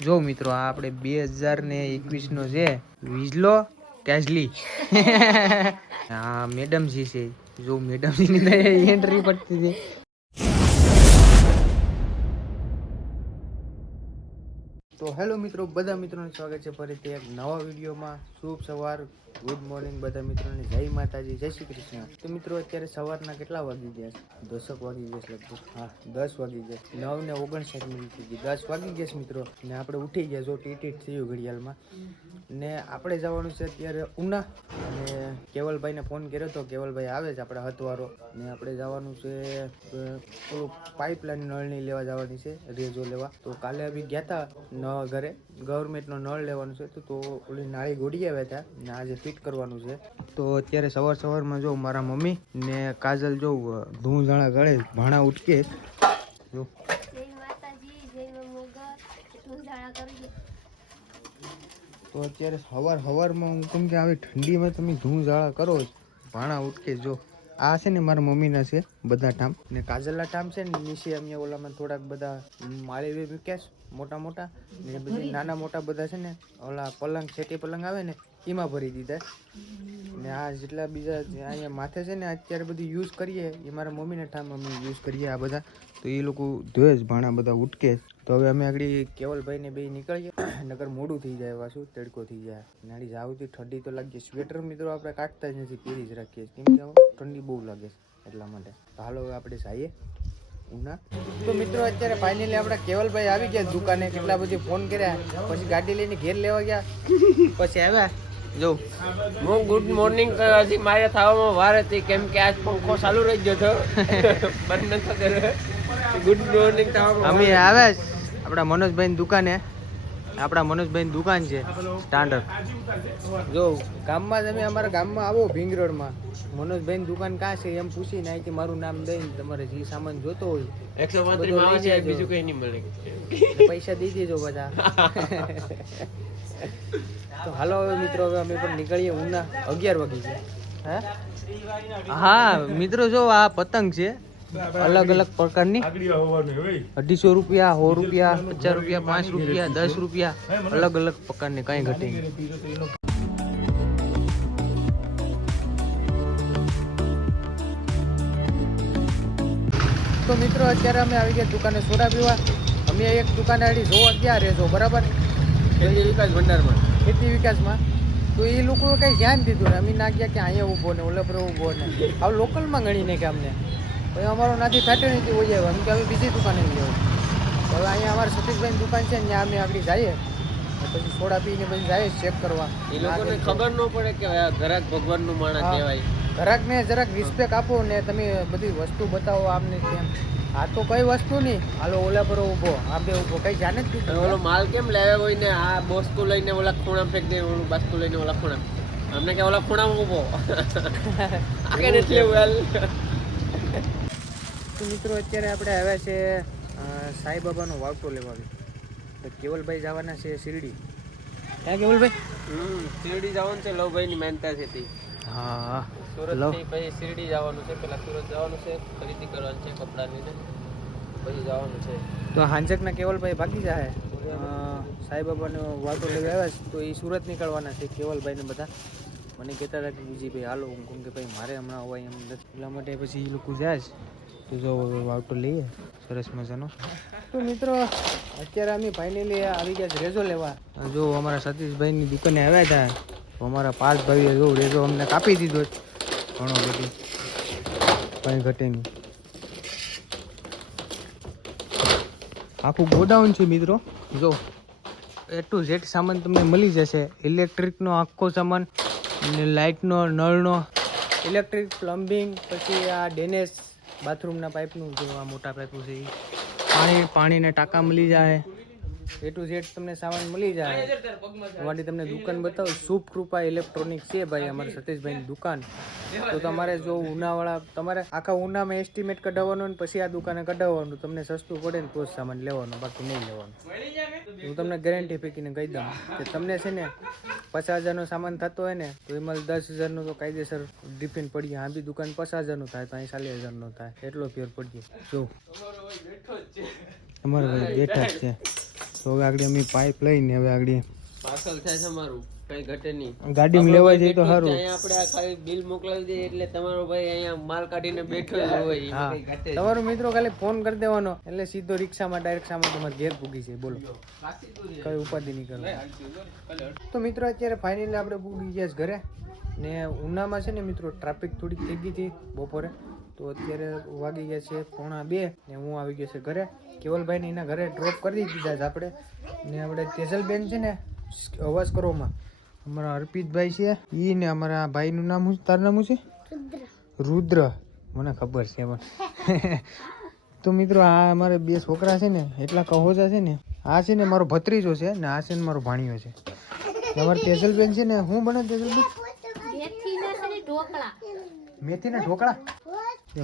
જો મિત્રો આ આપણે બે હજાર ને એકવીસ નો છે વિઝલો કેજલી હા મેડમજી છે. જો મેડમજી ની એન્ટ્રી પડતી હતી. તો હેલો મિત્રો, બધા મિત્રોનું સ્વાગત છે ફરીથી એક નવા વિડીયોમાં. શુભ સવાર, ગુડ મોર્નિંગ બધા મિત્રોને. જય માતાજી, જય શ્રી કૃષ્ણ. તો મિત્રો, અત્યારે સવારના કેટલા વાગી ગયા છે? દસક વાગી ગયા લગભગ. હા, દસ વાગી ગયા નવ ને ઓગણસાઠ મિનિટ થઈ દસ વાગી ગયા મિત્રો. ને આપણે ઉઠી ગયા જો ટીટી થયું ઘડિયાળમાં. ને આપણે જવાનું છે અત્યારે ઉના. અને કેવલભાઈને ફોન કર્યો તો કેવલભાઈ આવે છે આપણે હતવારો ને આપણે જવાનું છે પેલું પાઇપલાઇન નળની લેવા જવાની છે, રેજો લેવા. તો કાલે અભી ગયા હતા ઘરે. ગવર્મેન્ટનો નળ લેવાનું છે તો તો ઓલી નાળી ગોડી આવ્યા હતા ને આજે ફિટ કરવાનું છે. તો અત્યારે સવાર સવારમાં જો મારા મમ્મી ને કાજલ જો ધૂં ઝાણા ગળે ભાણા ઉટકે. જો. તું અત્યારે સવાર સવારમાં હું કેમ કે આવી ઠંડીમાં તમે ધૂં ઝાડા કરો જ. ભાણા ઉટકે જો. આ છે ને મારા મમ્મીના છે બધા ટામ ને કાજલના ટામ છે ને નીચે અમે ઓલામાં થોડાક બધા માળી મૂક્યા છે મોટા મોટા. ને બધી નાના મોટા બધા છે ને ઓલા પલંગ છેટી પલંગ આવે ને એમાં ભરી દીધા. ને આ જેટલા બીજા અહીંયા માથે છે ને અત્યારે બધું યુઝ કરીએ. એ મારા મમ્મીને ઠામ અમે યુઝ કરીએ આ બધા. તો એ લોકો ધોએ જ ભાણા બધા ઉટકે. તો હવે અમે આગળ કેવલભાઈને બે નીકળીએ. નગર મોડું થઈ જાય, પાછું તડકો થઈ જાય. નાડી જાવથી ઠંડી તો લાગે સ્વેટર મિત્રો આપણે કાઢતા જ નથી, પહેરી જ રાખીએ. કેમ કે ઠંડી બહુ લાગે એટલા માટે. હાલો હવે આપણે જઈએ તો મિત્રો, અત્યારે ફાઇનલી આપણે કેવલભાઈ આવી ગયા દુકાને. કેટલા બધી ફોન કર્યા. પછી ગાડી લઈને ઘેર લેવા ગયા. પછી આવ્યા. જો હું ગુડ મોર્નિંગ હજી મારે થવામાં વાર હતી કેમ કે આજ પંખો ચાલુ રહી ગયો હતો. બંધ નતો કર્યો. ગુડ મોર્નિંગ થવામાં અમે આવે જ આપણા મનોજભાઈની દુકાને. આપણા મનોજભાઈની દુકાન છે સ્ટાન્ડર્ડ. જો ગામમાં તમે અમારા ગામમાં આવો ભીંગ રોડમાં. મનોજભાઈની દુકાન કાં છે એમ પૂછીને અહીંથી મારું નામ દઈને તમારે જે સામાન જોતો હોય એકસો પાંત્રીસ છે બીજું કઈ નહીં મળે. પૈસા દઈ દેજો બધા. તો હાલો હવે મિત્રો હવે અમે પણ નીકળીએ ઉના અગિયાર વાગી છે. હા? મિત્રો જો આ પતંગ છે અલગ અલગ પ્રકારની. અઢીસો રૂપિયા સો રૂપિયા પચાસ રૂપિયા પાંચ રૂપિયા દસ રૂપિયા અલગ અલગ પ્રકારની કઈ ઘટે તો મિત્રો અત્યારે અમે આવી ગયા દુકાને સોડા પીવા. અમે એક દુકાને આડી જોવા ગયા રહેજો બરાબર? વિકાસ ભંડારમાં. ખેતી વિકાસમાં તો એ લોકોએ કંઈ ધ્યાન દીધું ને. અમે ના ગયા કે અહીંયા ઊભો ને ઓલા પર ઊભો ને. હવે લોકલમાં ગણીને કે અમને. પછી અમારો નાથી ફેટે નથી હોય જાય અમે કે હવે બીજી દુકાને લેવું હવે અહીંયા અમારે સતીશભાઈની દુકાન છે ત્યાં અમે આગળ જઈએ. પછી થોડા પીને પછી જઈએ ચેક કરવા. એ લોકોને ખબર ન પડે કે આ ઘરાક ભગવાનનું માણસ કહેવાય. ગ્રાહકને જરાક રિસ્પેક્ટ આપો ને તમે બધી વસ્તુ બતાવો આમને તેમ આ તો કઈ વસ્તુ નહીં. હાલો ઓલા પર ઊભો. આ બે ઊભો. કઈ જાણે જ ઓલો માલ કેમ લેવે હોય ને આ બોસ્તુ લઈને ઓલા ખૂણા ફેંક દે ઓલું વસ્તુ લઈને ઓલા ખૂણા અમને કે ઓલા ખૂણામાં ઊભો. આગળ એટલે વેલ તો મિત્રો અત્યારે આપણે આવ્યા છે સાંઈબાબાનો વાવટો લેવા તો કેવલભાઈ જવાના છે શિરડી. ક્યાં કેવલભાઈ? હમ શિરડી જવાનું છે લવભાઈ ની માનતા છે તે હા. સુરતથી પછી શિરડી જવાનું છે. પેલા સુરત જવાનું છે. ખરીદી કરવાની છે કપડાની ને પછી જવાનું છે. તો હાંજકના કેવલભાઈ ભાગી જાય સાંઈબાબાનો વાતો લેવા આવ્યા તો એ સુરત નીકળવાના છે કેવલભાઈને બધા. મને કહેતા હતા કે બીજી ભાઈ હાલો હું કે ભાઈ મારે હમણાં હોય એમ એટલા માટે પછી એ લોકો જાય તો જો વાવટો લઈએ. સરસ મજાનો. તો મિત્રો અત્યારે અમે ફાઇનલી આવી ગયા રેઝો લેવા. જો અમારા સતીશભાઈની દુકાને આવ્યા હતા. અમારા પાંચ ભાઈએ જો રેઝો અમને કાપી દીધો છે. ઘણો બધી. કંઈ ઘટે નહીં. આખું ગોડાઉન છે મિત્રો. જો એ ટુ ઝેડ સામાન તમને મળી જશે. ઇલેક્ટ્રિકનો આખો સામાન અને લાઇટનો, નળનો, ઇલેક્ટ્રિક, પ્લમ્બિંગ, પછી આ ડેનેસ, બાથરૂમના પાઇપનું જે આ મોટા પાઇપો છે પાણી, પાણીના ટાંકા મળી જાય. એ ટુ ઝેડ તમને સામાન મળી જાય. વાડી તમને દુકાન બતાવો. શુભ કૃપા ઇલેક્ટ્રોનિક છે ભાઈ અમારે સતીશભાઈની દુકાન. તો તમારે જો ઉનાવાળા તમારે આખા ઉનામાં એસ્ટિમેટ કઢાવવાનું ને પછી આ દુકાને કઢાવવાનું. તમને સસ્તું પડે ને તો જ સામાન લેવાનો બાકી નહીં લેવાનું. હું તમને ગેરંટી ફેંકીને કહી દઉં કે તમને છે ને પચાસ હજારનો સામાન થતો હોય ને તો એમાં દસ હજારનો તો કાયદેસર ડિફેન્ડ પડી આ બી દુકાન પચાસ હજારનું થાય તો અહીં ચાલીસ હજારનો થાય. એટલો ફેર પડી જાય. જો. અમારે ભાઈ બેઠા છે. તો હવે આગળ અમે પાઇપ લઈને હવે આગળ પાર્સલ થાય છે અમારું. કઈ ઘટે નહીં. ગાડીમાં લેવા જઈએ તો સારું. અહીંયા આપણે આ ખાલી બિલ મોકલાવી દઈએ એટલે તમારો ભાઈ અહીંયા માલ કાઢીને બેઠો જ હોય કઈ ઘટે તમારો મિત્રો ખાલી ફોન કરી દેવાનો એટલે સીધો રિક્ષામાં ડાયરેક્ટ સામે તમારે ઘેર પૂગી છે બોલો. કઈ ઉપાધિ નહીં કરવાની. તો મિત્રો અત્યારે ફાઇનલી આપણે પૂગી ગયા છે ઘરે. ને ઉનામાં છે ને મિત્રો ટ્રાફિક થોડીક થઈ ગઈ હતી બપોરે. તો અત્યારે વાગી ગયા છે પોણા બે ને હું આવી ગયો છે ઘરે. કેવલભાઈને એના ઘરે ડ્રોપ કરી દીધા છે આપણે. ને આપણે તેજલબેન છે ને અવાજ કરોમાં અમારા. અર્પિતભાઈ છે. ઈ ને અમારા ભાઈનું નામ શું તારું નામ શું છે? રુદ્ર. મને ખબર છે પણ. તો મિત્રો આ અમારે બે છોકરા છે ને એટલા કહોજા છે ને. આ છે ને મારો ભત્રીજો છે ને આ છે ને મારો ભાણિયો છે. અમારે તેજલબેન છે ને હું બને તેજલબેન મેથીના ઢોકળા. મેથીના ઢોકળા? એ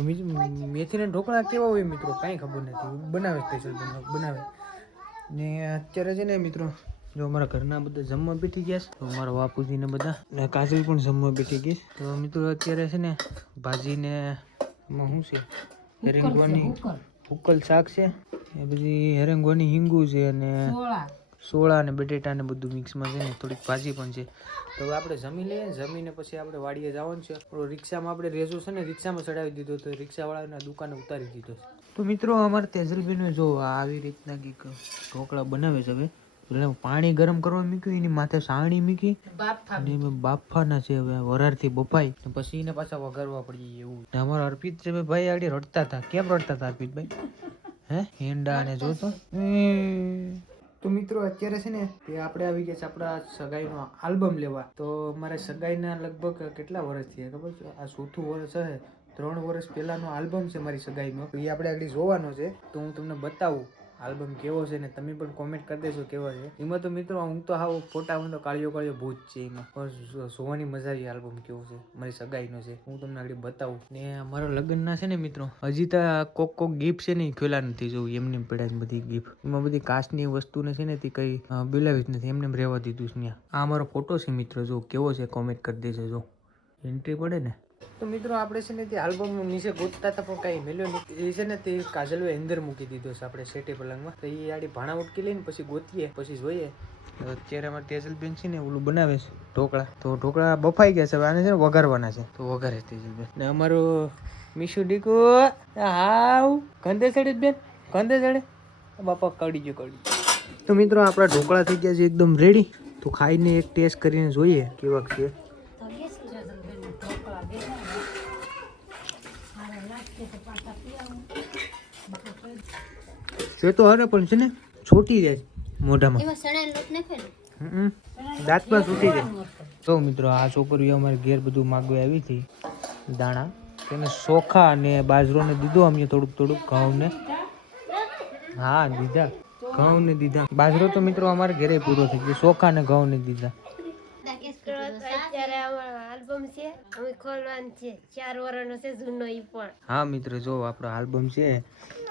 મેથીના ઢોકળા કેવા હોય મિત્રો? કાંઈ ખબર નથી. બનાવે સ્પેશિયલ બનાવે ને અત્યારે છે ને મિત્રો જો અમારા ઘરના બધા જમવા બેઠી ગયા છે તો મારા બાપુજીને બધા ને કાજલ પણ જમવા બેઠી ગઈ તો મિત્રો અત્યારે છે ને ભાજીને એમાં શું છે? હેરેંગવાની ઉકલ શાક છે. એ બધી હેરેંગવાની હિંગુ છે અને સોળા અને બટેટા ને બધું મિક્સમાં છે ને થોડીક ભાજી પણ છે. તો હવે આપણે જમી લઈએ જમીને પછી આપણે વાડીએ જવાનું છે. પેલો રિક્ષામાં આપણે રેજો છે ને રિક્ષામાં ચડાવી દીધો તો રિક્ષાવાળાના દુકાને ઉતારી દીધો તો મિત્રો અમારે તેજલબીનું જો આવી રીતના કંઈક ઢોકળા બનાવે છે હવે. એટલે પાણી ગરમ કરવા મૂક્યું એની માથે સાણી મૂકી. અને એમાં બાફાના છે હવે વરાળથી બફાઈ. પછી એને પાછા વઘારવા પડી એવું. ને અમારા અર્પિત છે ભાઈ આડી રડતા હતા. કેમ રડતા હતા અર્પિતભાઈ? હે હેંડા ને જોતો. તો મિત્રો, અત્યારે છે ને તે આપણે આવી ગયા છે આપણા સગાઈનો આલ્બમ લેવા. તો મારે સગાઈના લગભગ કેટલા વર્ષ થયા ખબર છે? આ ચોથું વર્ષ હશે ત્રણ વર્ષ પહેલાનો આલ્બમ છે મારી સગાઈનો. એ આપણે આગળ જોવાનો છે. તો હું તમને બતાવું. આલ્બમ કેવો છે ને તમે પણ કોમેન્ટ કરી દેજો કેવો છે. એમાં તો મિત્રો હું તો હાવ ફોટામાં તો કાળિયો કાળિયો ભૂત છે એમાં. પણ જોવાની મજા આવી આલ્બમ કેવો છે, મારી સગાઈનો છે. હું તમને આગળ બતાવું. ને અમારા લગ્નના છે ને મિત્રો, હજી તો કોક કોક ગિફ્ટ છે ને ખોલા નથી જોવું. એમને એમ પડ્યા બધી ગિફ્ટ એમાં બધી કાચની વસ્તુને છે ને તે કઈ બોલાવી જ નથી. એમને એમ રહેવા દીધું છે આ અમારો ફોટો છે મિત્રો, જો કેવો છે કોમેન્ટ કરી દેજો, જો. એન્ટ્રી પડે ને? તો મિત્રો આપણે છે ને તે આલ્બમ નીચે ગોતતા હતા પણ કાંઈ મેલ્યો નહીં એ છે ને તે કાજલવે અંદર મૂકી દીધો છે આપણે સેટે પલંગમાં. તો એ આડી ભાણા ઉટકી લઈને પછી ગોતીએ, પછી જોઈએ. અત્યારે અમારે તેજલબેન છે ને ઓલું બનાવે છે, ઢોકળા. તો ઢોકળા બફાઈ ગયા છે આને છે ને વઘારવાના છે. તો વઘારે તેજલબેન. ને અમારું મીશુ ડીકુ હાવ. કંદે ચડે બેન કંદે ચડે. બાપા કડી ગયો કડી ગયો. તો મિત્રો આપણા ઢોકળા થઈ ગયા છે એકદમ રેડી તો ખાઈને એક ટેસ્ટ કરીને જોઈએ કેવા છે. છે. તો હરે પણ છે ને છોટી જાય મોઢામાં. દાંત પણ છૂટી જાય. તો મિત્રો આ છોકરીઓ અમારે ઘેર બધું માગવા આવી હતી. દાણા. તેને ચોખા અને બાજરો ને દીધો અમને થોડુંક થોડુંક ઘઉં ને હા દીધા. ઘઉં ને દીધા. બાજરો તો મિત્રો અમારે ઘરે પૂરો થઈ ગયો. ચોખા ને ઘઉં ને દીધા અત્યારે અમારો આલ્બમ છે છે. છે હા મિત્રો, જો આપણો આલ્બમ છે,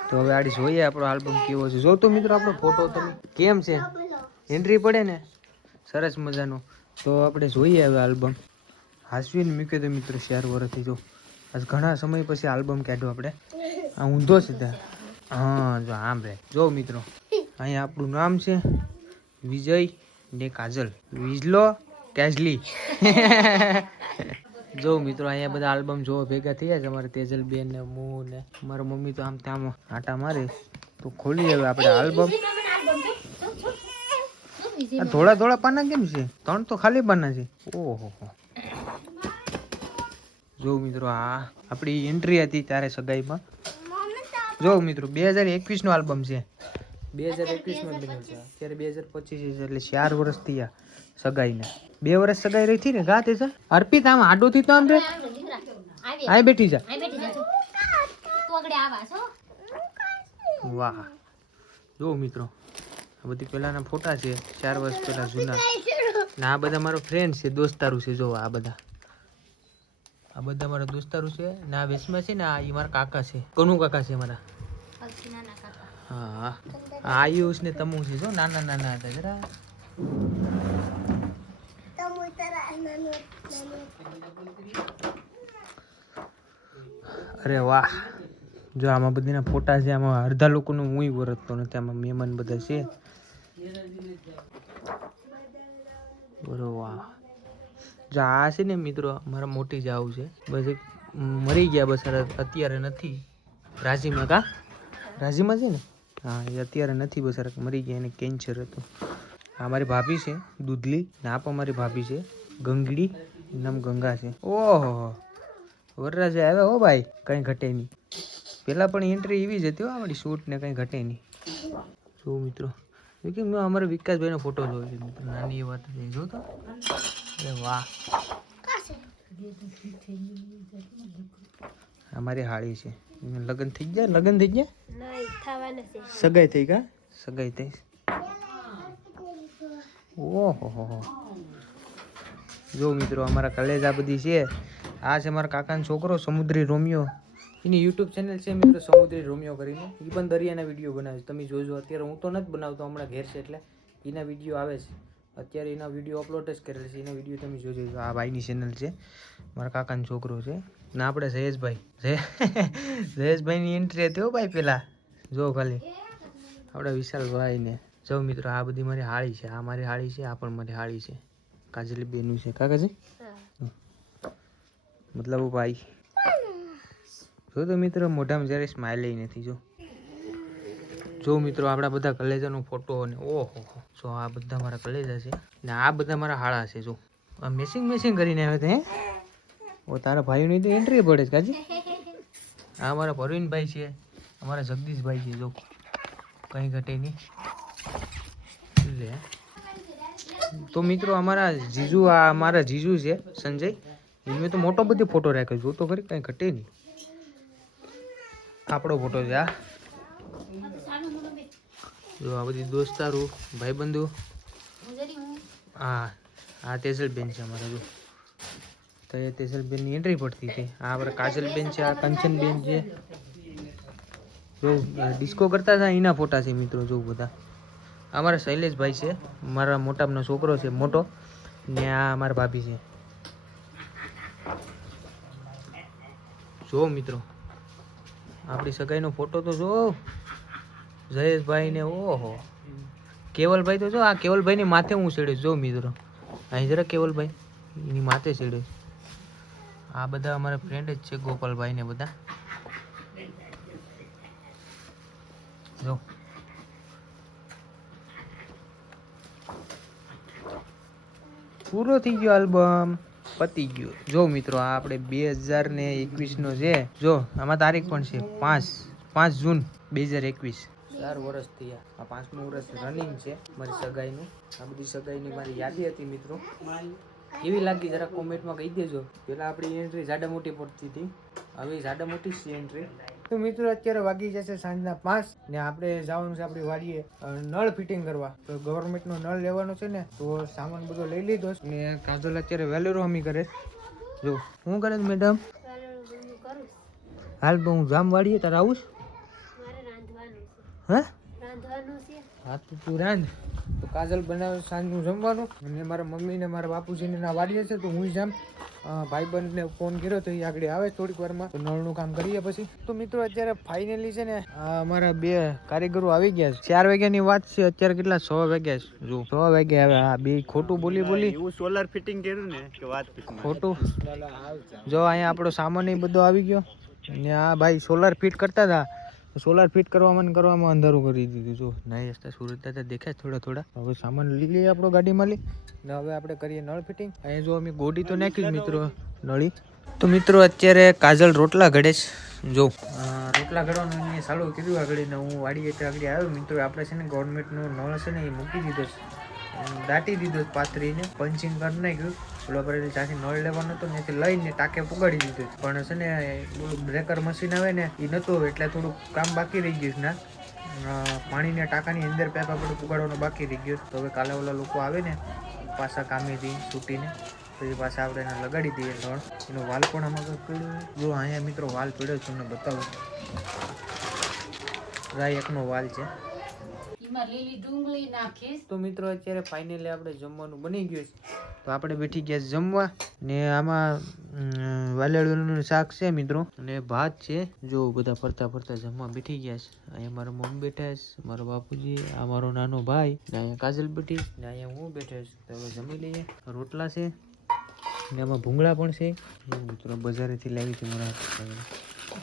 તો હવે આડી જોઈએ આપણો આલ્બમ કેવો છે. જો તો મિત્રો, આપણો ફોટો તમે કેમ છે? એન્ટ્રી પડે ને? સરસ મજાનો. તો આપણે જોઈએ હવે આલ્બમ હાસવીને મૂક્યો તો મિત્રો ચાર વર્ષથી જો, આજ ઘણા સમય પછી આલ્બમ કાઢ્યો આપણે. આ ઊંધો સીધા હા, જો રે. જો મિત્રો અહીંયા આપણું નામ છે વિજય ને કાજલ. વિજલો, કેજલી. જો મિત્રો, અહીંયા બધા આલ્બમ જોવા ભેગા થયા છે. અમારે તેજલબેન ને હું ને મારા મમ્મી તો આમ ત્યાં આટા મારે. તો ખોલી હવે આપણે આલ્બમ. આ થોડા પાના કેમ છે? ત્રણ તો ખાલી પાના છે. ઓહો. જો મિત્રો, આ આપણી એન્ટ્રી હતી ત્યારે સગાઈમાં. જો મિત્રો, બે હજાર એકવીસ નો આલ્બમ છે. બે હજાર એકવીસમાં બન્યો છે અત્યારે બે હજાર પચીસ એટલે ચાર વર્ષ થયા સગાઈને. બે વર્ષ સગાઈ રહી હતી ને? ગાતે તે અર્પિત આમ આડો થી તો આમ રે? આ બેઠી જા. વાહ. જો મિત્રો આ બધી પહેલાના ફોટા છે. ચાર વર્ષ પહેલા જૂના. ને આ બધા મારો ફ્રેન્ડ છે દોસ્તારું છે જો આ બધા. આ બધા મારા દોસ્તારું છે. ને આ વેસમાં છે ને આ એ મારા કાકા છે. કોનું કાકા છે મારા. કાકા. હા. આયુષ ને તમુ છે જો નાના નાના હતા જરા. અરે વાહ. જો આમાં બધીના ફોટા છે આમાં અડધા લોકોનું હું વરતતો નથી આમાં મહેમાન બધા છે. વાહ. જો આ છે ને મિત્રો મારા મોટી જાવ છે. બસ મરી ગયા બસ અત્યારે નથી. રાજીમાં કા? રાજીમાં છે ને? હા, એ અત્યારે નથી, બસ મરી ગયા, એને કેન્સર હતું. આ મારી ભાભી છે, દૂધલી, ને આ પણ મારી ભાભી છે, ગંગડી નામ ગંગા છે. ઓહો, વરરાજે આવ્યા હો ભાઈ, કંઈ ઘટે નહીં. પહેલાં પણ એન્ટ્રી એવી જ હતી હો અમારી શૂટ ને કંઈ ઘટે નહીં. શું મિત્રો, એ કે મેં અમારા વિકાસભાઈનો ફોટો જોયો છે મિત્રો, નાની એ વાત છે જો તો અરે વાહ. અમારી હાળી છે. લગ્ન થઈ ગયા? લગ્ન થઈ ગયા? સગાઈ થઈ કા? સગાઈ થઈ. ઓહો હો હો. જો મિત્રો અમારા કલેજ આ બધી છે. આ છે મારા કાકાનો છોકરો સમુદ્રી રોમિયો. એની યુટ્યુબ ચેનલ છે મિત્રો સમુદ્રી રોમિયો કરીને. એ પણ દરિયાના વીડિયો બનાવે છે. તમે જોજો અત્યારે હું તો નથી બનાવતો હમણાં ઘેર છે એટલે એના વીડિયો આવે છે. અત્યારે એના વીડિયો અપલોડ જ કરેલ છે. એના વીડિયો તમે જોજો આ ભાઈની ચેનલ છે. મારા કાકાનો છોકરો છે. ને આપણે જયેશભાઈ. જય જયેશભાઈની એન્ટ્રી હતી હો ભાઈ પેલા. જો ખાલી. આપણા વિશાલભાઈને. જો મિત્રો, આ બધી મારી હાળી છે. આ મારી હાળી છે, આ પણ મારી હાળી છે. કાજલી બેનું છે કાકાજી મતલબ ભાઈ. જો તો મિત્રો, મોઢામાં જ્યારે સ્માઇલ નથી, જો. જો મિત્રો, આપણા બધા કલેજાનો ફોટો અને ઓહો. જો આ બધા મારા કલેજા છે ને આ બધા મારા હાળા છે, જો. આ મેસિંગ મેસિંગ કરીને આવ્યા તે ઓ, તારા ભાઈઓની તો એન્ટ્રી પડે છે કાજી આ મારા પરવીનભાઈ છે. અમારા જગદીશભાઈ છે જો કંઈ ઘટે નહીં. તો મિત્રો અમારા જીજુ, આ અમારા જીજુ છે, સંજય. એમને તો મોટો બધી ફોટો રાખ્યો જો તો ખરી, કંઈ ઘટે નહીં. આપણો ફોટો છે આ જો આ બધી દોસ્તારો, ભાઈબંધુ. હા, આ તેજલબેન છે અમારા, જો. તો એ તેજલબેનની એન્ટ્રી પડતી હતી. આ આપણે કાજલબેન છે, આ કંચનબેન છે. જો ડિસ્કો કરતા હતા એના ફોટા છે મિત્રો, જો બધા. અમારા શૈલેષભાઈ છે, મારા મોટાનો છોકરો છે, મોટો, ને આ મારા ભાભી છે. જો મિત્રો, આપણી સગાઈનો ફોટો તો જો જયેશભાઈ ને ઓહો. કેવલભાઈ તો જો, આ કેવલભાઈની માથે હું છેડ્યો જો મિત્રો. અહીં જરા કેવલભાઈ, એની માથે છેડ્યો આ બધા અમારા ફ્રેન્ડ જ છે ગોપાલભાઈ ને બધા. જો. પૂરો થઈ ગયો આલ્બમ. પતી ગયો. જો મિત્રો, આ આપણે બે હજાર ને એકવીસનો છે. જો, આમાં તારીખ પણ છે. પાંચ પાંચ જૂન બે હજાર એકવીસ ચાર વર્ષ થયા. આ પાંચમું વર્ષ રનિંગ છે મારી સગાઈનું. આ બધી સગાઈની મારી યાદી હતી મિત્રો. કેવી લાગી જરા કોમેન્ટમાં કહી દેજો. પેલા આપણી એન્ટ્રી જાડા મોટી પડતી હતી. હવે જાડા મોટી છે એન્ટ્રી તો મિત્રો, અત્યારે વાગી જશે સાંજના પાંચ ને આપણે જવાનું છે આપણી વાડીએ નળ ફિટિંગ કરવા. તો ગવર્મેન્ટનો નળ લેવાનો છે ને, તો સામાન બધો લઈ લીધો ને કાજલ અત્યારે વેલેરો હમી કરે. જો, શું કરે મેડમ. હાલ તો હું જામ વાડીએ તારે આવું હે? હા, તો તું રાંધ. તો કાજલ બનાવે સાંજનું જમવાનું. અને મારા મમ્મી ને મારા બાપુજીને ના વાડીએ છે, તો હું જામ. ભાઈબંધને ફોન કર્યો તો એ આગળ આવે થોડીક વારમાં. તો નળનું કામ કરીએ પછી. તો મિત્રો અત્યારે ફાઇનલી છે ને અમારા બે કારીગરો આવી ગયા છે. ચાર વાગ્યાની વાત છે અત્યારે કેટલા? છ વાગ્યા છે. જો છ વાગ્યા આવે આ બે ખોટું બોલી બોલી. હું સોલાર ફિટિંગ કર્યું ને કે વાત ખોટું. જો અહીંયા આપણો સામાન એ બધો આવી ગયો. ને આ ભાઈ સોલાર ફિટ કરતા હતા. સોલાર ફિટ કરવામાં કરવામાં અંધારું કરી દીધું. જો નહીં રસ્તા સુરત દાદા દેખાય થોડા થોડા. હવે સામાન લઈ લઈએ આપણો ગાડીમાં લઈ ને હવે આપણે કરીએ નળ ફિટિંગ અહીંયા જો અમે ગોડી તો નાખી મિત્રો. નળી. તો મિત્રો, અત્યારે કાજલ રોટલા ઘડે છે. જો રોટલા ઘડવાનું મેં ચાલુ કર્યું આગળ ને હું વાડીએ એટલે આગળ આવ્યો. મિત્રો, આપણે છે ને ગવર્મેન્ટનો નળ છે ને એ મૂકી દીધો છે. દાટી દીધો પાથરીને પંચિંગ કરી નાખ્યું. ઓલા પર ત્યાંથી નળ લેવાનો હતો ત્યાંથી લઈને ટાંકે પુગાડી દીધું પણ છે ને ઓલું બ્રેકર મશીન આવે ને એ નહોતું એટલે થોડુંક કામ બાકી રહી ગયું છે ના. પાણીને ટાંકાની અંદર પેપા પડે પુગાડવાનું બાકી રહી ગયું તો હવે કાલે ઓલા લોકો આવે ને પાછા કામેથી છૂટીને પછી પાછા આપણે એને લગાડી દઈએ નળ. એનો વાલ પણ આમાં પીડ્યો જો અહીંયા મિત્રો વાલ પીડ્યો છે તમને બતાવું. રાય એકનો વાલ છે. એમાં લીલી ડુંગળી નાખીશ. તો મિત્રો અત્યારે ફાઇનલી આપણે જમવાનું બની ગયું છે. તો આપણે બેઠી ગયા જમવા. ને આમાં વાલેડનું શાક છે મિત્રો. અને ભાત છે. જો બધા ફરતા ફરતા જમવા બેઠી ગયા છે. અહીંયા મારા મમ્મી બેઠા છે મારો બાપુજી આ મારો નાનો ભાઈ ને અહીંયા કાજલ બેઠી ને અહીંયા હું બેઠો છું. તો હવે જમી લઈએ. રોટલા છે ને આમાં ભૂંગળા પણ છે. મિત્રો બજારેથી લાવી છે મારા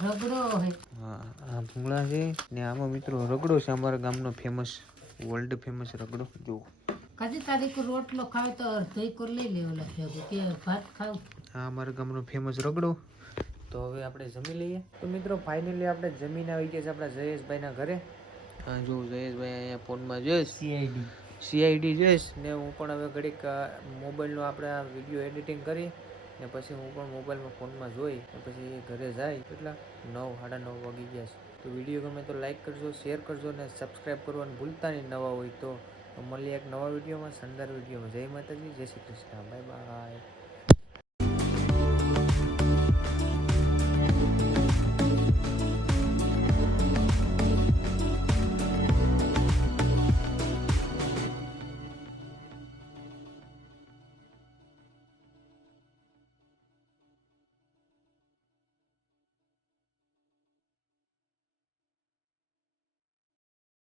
હા. આ ભૂંગળા છે ને આમાં મિત્રો રગડો છે. અમારા ગામનો ફેમસ વર્લ્ડ ફેમસ રગડો. જો કદી તારીખ રોટલો ખાવ તો અડધો એક લઈ લેવો લખ્યો કે ભાત ખાવ? આ અમારા ગામનો ફેમસ રગડો. તો હવે આપણે જમી લઈએ. તો મિત્રો ફાઇનલી આપણે જમીન આવી ગયા છે આપણા જયેશભાઈના ઘરે. હા જો જયેશભાઈ અહીંયા ફોનમાં જોઈશ સીઆઈડી સીઆઈડી જોઈશ ને હું પણ હવે ઘડીક મોબાઈલનો આપણે આ વીડિયો એડિટિંગ કરી. ને પછી હું પણ મોબાઈલમાં ફોનમાં જોઈ. ને પછી એ ઘરે જાય. કેટલા? નવ સાડા નવ વાગી ગયા છે. તો વીડિયો ગમે તો લાઈક કરજો શેર કરજો ને સબસ્ક્રાઈબ કરવાનું ભૂલતા નહીં. નવા હોય તો તો મળીએ એક નવા વિડીયોમાં શાનદાર વિડીયોમાં. જય માતાજી જય શ્રી કૃષ્ણ. Bye bye.